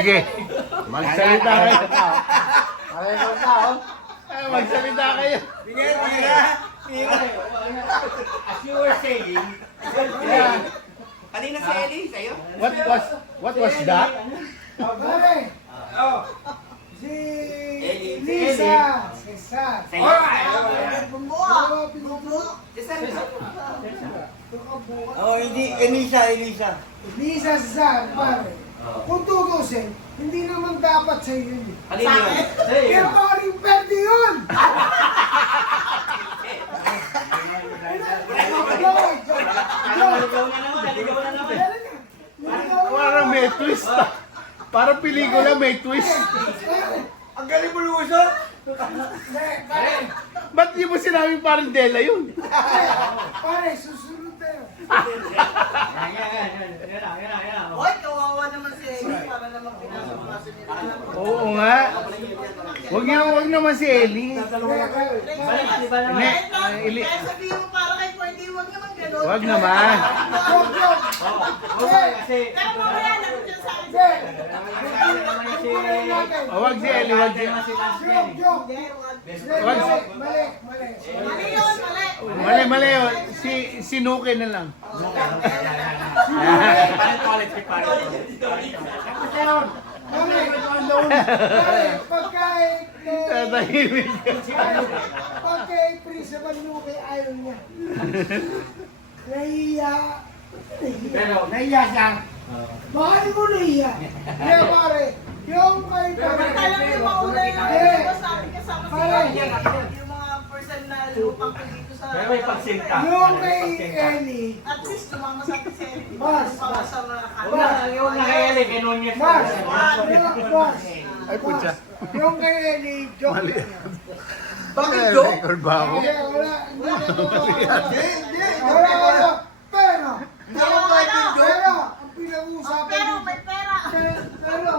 Sige, magsalita kayo. Magsalita kayo. As you were saying, kanina si Ellie, sa'yo? What was that? Pare, Oh. si Eli. Lisa, Cesar. Sa'yo? Oh, hindi, Elisa. Lisa, Cesar, pare. Kung tutusin, hindi naman dapat sa iyo yun. Kanina yun? Kaya paring pwede yun! Parang may twist. Parang pelikula may twist. Ang galing mo lumusot! Ba't di mo sinabing parang Dela yun? Pare, susunod na yun. Hoy, kawawa naman si Amy para naman pinasok nila. Oo nga. Wag naman si Ellie. Ili. Kaya sabihin mo para kay Pwede, huwag naman ganun. Wag naman. Joke, joke. Kaya mamaya lang dyan sa akin. Wag si Ellie, wag si... Joke, joke. Wag si... Mali. Mali yun, mali. Mali. Si Nuke na lang. Pare, Tatahimik. pagka principal mo kay ayaw niya. Nahiya. Pero, naiya siya. Mahal mo nahiya. Kaya pare, yung kay Alam niyo mauna yung labas natin kasama si Amy. Yung mga personal upang ko dito sa... Pero may pagsinta. yung kay Ellie. At least lumama sa atin si Amy. Mas. Para sa mga Yung na kay Ellie, kay Nunez. Mas. Ay, putya. Yung kay Ellie, joke lang yan. Bakit joke? Record ba ako? Hindi, wala. Hindi. Wala. Pero, Hindi ako pwede joke. pero, ang pinag-uusapan Pero dito- may pera. pero,